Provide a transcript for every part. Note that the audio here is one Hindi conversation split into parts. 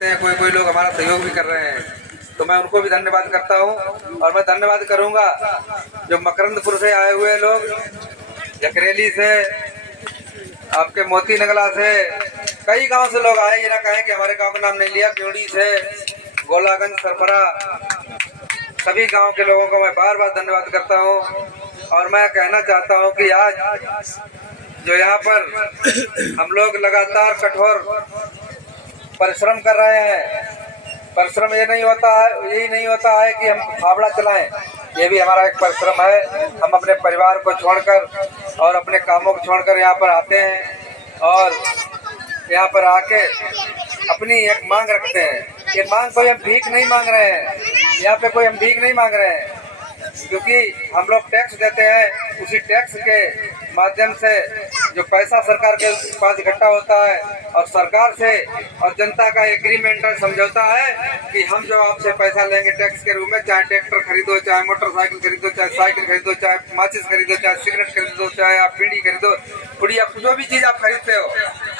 कोई कोई लोग हमारा सहयोग भी कर रहे हैं, तो मैं उनको भी धन्यवाद करता हूं। और मैं धन्यवाद करूंगा जो मकरंदपुर से आए हुए लोग, जकरेली से, आपके मोती नगला से, कई गांव से लोग आए। ये ना कहें कि हमारे गांव का नाम नहीं लिया। ब्यूड़ी से, गोलागंज, सरफरा, सभी गांव के लोगों को मैं बार बार धन्यवाद करता हूं। और मैं कहना चाहता हूं कि आज जो यहाँ पर हम लोग लगातार कठोर परिश्रम कर रहे हैं। परिश्रम यही नहीं होता है कि हम फावड़ा चलाएं, ये भी हमारा एक परिश्रम है। हम अपने परिवार को छोड़कर और अपने कामों को छोड़कर यहाँ पर आते हैं और यहाँ पर आके अपनी एक मांग रखते हैं। ये मांग कोई हम भीख नहीं मांग रहे हैं, यहाँ पे कोई हम भीख नहीं मांग रहे हैं, क्योंकि हम लोग टैक्स देते हैं। उसी टैक्स के माध्यम से जो पैसा सरकार के पास इकट्ठा होता है और सरकार से और जनता का एग्रीमेंट समझौता है कि हम जो आपसे पैसा लेंगे टैक्स के रूप में, चाहे ट्रैक्टर खरीदो, चाहे मोटरसाइकिल खरीदो, चाहे साइकिल खरीदो, चाहे माचिस खरीदो, चाहे सिगरेट खरीदो, चाहे आप बीड़ी खरीदो, पुड़िया, जो भी चीज़ आप खरीदते हो,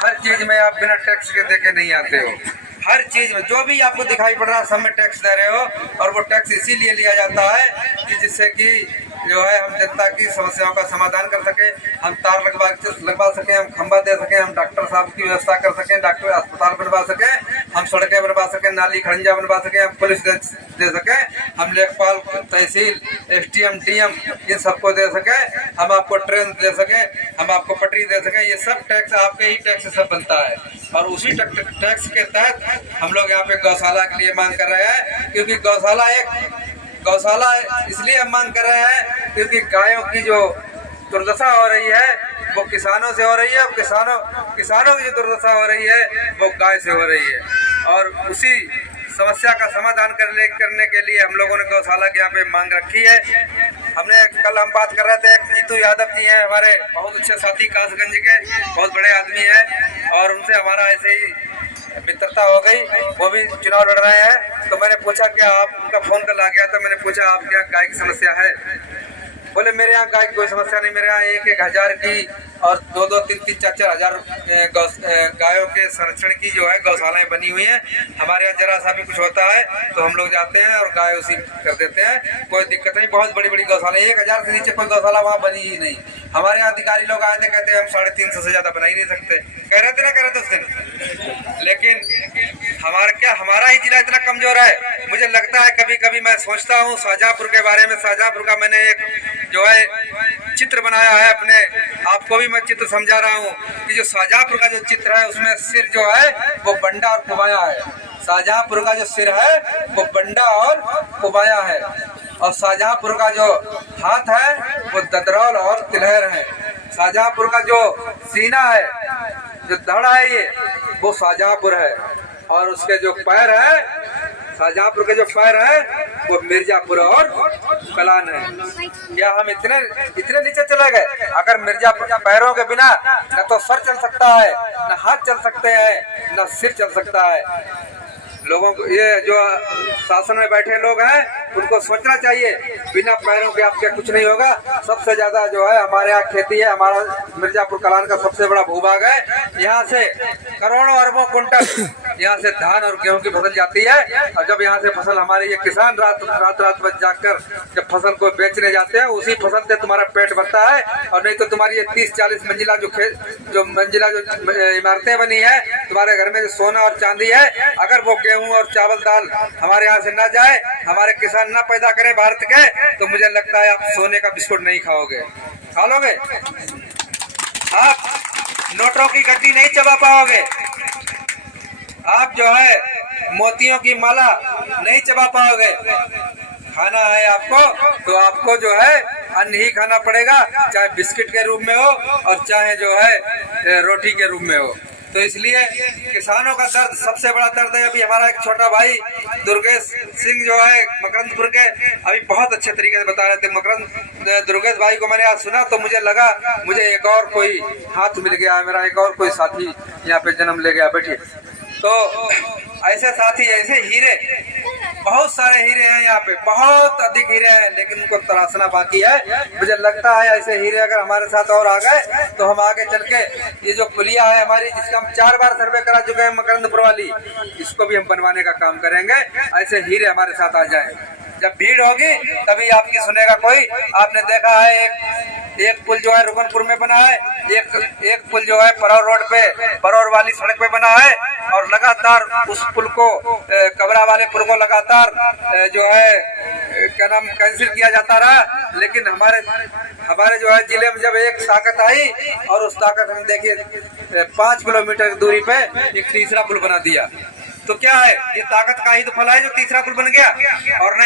हर चीज़ में आप बिना टैक्स के देके नहीं आते हो। हर चीज में जो भी आपको दिखाई पड़ रहा है सब में टैक्स दे रहे हो। और वो टैक्स इसीलिए लिया जाता है कि जिससे कि जो है हम जनता की समस्याओं का समाधान कर सके, हम तार लगवा सकें, हम खंबा दे सकें, हम डॉक्टर साहब की व्यवस्था कर सकें, डॉक्टर अस्पताल बनवा सकें, हम सड़कें बनवा सकें, नाली खड़ंजा बनवा सकें, हम पुलिस दे सकें, हम लेखपाल, तहसील, SDM, DM इन सबको दे सकें, हम आपको ट्रेन दे सकें, हम आपको पटरी दे सकें। ये सब टैक्स आपके ही टैक्स से सब बनता है। और उसी टैक्स के तहत हम लोग यहाँ पे गौशाला के लिए मांग कर रहे हैं, क्योंकि गौशाला इसलिए हम मांग कर रहे हैं क्योंकि गायों की जो दुर्दशा हो रही है वो किसानों से हो रही है, किसानों की जो दुर्दशा हो रही है वो गाय से हो रही है। और उसी समस्या का समाधान करने के लिए हम लोगों ने गौशाला की यहाँ पे मांग रखी है। कल हम बात कर रहे थे, जीतू यादव जी हैं हमारे बहुत अच्छे साथी, कासगंज के बहुत बड़े आदमी हैं, और उनसे हमारा ऐसे ही मित्रता हो गई। वो भी चुनाव लड़ रहे हैं, तो मैंने पूछा कि आप, उनका फोन कल आ गया, तो मैंने पूछा आपके यहाँ गाय की समस्या है? बोले मेरे यहाँ गाय की कोई समस्या नहीं, मेरे यहाँ 1-1 हज़ार की और 2-2, 3-3, 4-4 हज़ार गायों के संरक्षण की जो है गौशालाएं बनी हुई हैं। हमारे यहाँ जरा सा भी कुछ होता है तो हम लोग जाते हैं और गाय उसी कर देते हैं, कोई दिक्कत नहीं। बहुत बड़ी बड़ी गौशाला, 1 हज़ार से नीचे कोई गौशाला वहाँ बनी ही नहीं। हमारे यहाँ अधिकारी लोग आए थे, कहते हैं हम 350 से ज़्यादा बना ही नहीं सकते। कह रहे थे उस दिन, लेकिन हमारा ही जिला इतना कमजोर है। मुझे लगता है कभी कभी मैं सोचता हूँ शाहजहाँपुर के बारे में। शाहजहाँपुर का मैंने एक जो है चित्र बनाया है अपने, आपको भी मैं चित्र समझा रहा हूँ कि जो शाहजहाँपुर का जो चित्र है उसमें सिर जो है वो बंडा और कुबाया है। शाहजहाँपुर का जो सिर है वो बंडा और कुबाया है, और शाहजहाँपुर का जो हाथ है वो ददरौल और तिलहर है। शाहजहाँपुर का जो सीना है, जो धड़ है, ये वो शाहजहाँपुर है। और उसके जो पैर है, शाहजहाँपुर के जो पैर है वो मिर्जापुर और कलान है। क्या हम इतने नीचे चले गए? अगर मिर्जापुर के पैरों के बिना न तो सर चल सकता है, न हाथ चल सकते हैं, न सिर चल सकता है। लोगों को, ये जो शासन में बैठे लोग हैं, उनको सोचना चाहिए बिना पैरों के आपके कुछ नहीं होगा। सबसे ज्यादा जो है हमारे यहाँ खेती है, हमारा मिर्जापुर कलान का सबसे बड़ा भूभाग है। यहाँ से करोड़ों अरबों कुंटल यहाँ से धान और गेहूं की फसल जाती है। और जब यहाँ से फसल हमारे ये किसान रात भर जाकर जब फसल को बेचने जाते हैं, उसी फसल से तुम्हारा पेट भरता है। और नहीं तो तुम्हारी ये 30-40 मंजिला जो इमारतें बनी है, तुम्हारे घर में जो सोना और चांदी है, अगर वो गेहूं और चावल दाल हमारे यहाँ से ना जाए, हमारे किसान ना पैदा करें भारत के, तो मुझे लगता है आप सोने का बिस्कुट नहीं खाओगे। खा लोगे आप, नोटों की गड्डी नहीं चबा पाओगे आप, जो है मोतियों की माला नहीं चबा पाओगे। खाना है आपको तो आपको जो है अन्न ही खाना पड़ेगा, चाहे बिस्किट के रूप में हो और चाहे जो है रोटी के रूप में हो। तो इसलिए किसानों का दर्द सबसे बड़ा दर्द है। अभी हमारा एक छोटा भाई दुर्गेश सिंह जो है मकरंदपुर के, अभी बहुत अच्छे तरीके से बता रहे थे। दुर्गेश भाई को मैंने आज सुना तो मुझे लगा मुझे एक और कोई हाथ मिल गया, मेरा एक और कोई साथी यहाँ पे जन्म ले गया। बैठिए। तो ऐसे साथी, ऐसे हीरे बहुत सारे हीरे हैं यहाँ पे, बहुत अधिक हीरे हैं, लेकिन उनको तराशना बाकी है। मुझे लगता है ऐसे हीरे अगर हमारे साथ और आ गए तो हम आगे चल के ये जो पुलिया है हमारी, जिसका हम 4 बार सर्वे करा चुके हैं मकरंदपुर वाली, इसको भी हम बनवाने का काम करेंगे। ऐसे हीरे हमारे साथ आ जाए। जब भीड़ होगी तभी आपकी सुनेगा कोई। आपने देखा है एक पुल जो है रुकनपुर में बना है, एक पुल जो है परौर रोड पे, परौर वाली सड़क पे बना है, और लगातार उस पुल को, कबरा वाले पुल को लगातार जो है क्या नाम कैंसिल किया जाता रहा। लेकिन हमारे जो है जिले में जब एक ताकत आई, और उस ताकत हम देखिए 5 किलोमीटर की दूरी पे एक तीसरा पुल बना दिया। तो क्या है, ये ताकत का ही तो फल है जो तीसरा पुल बन गया, और नहीं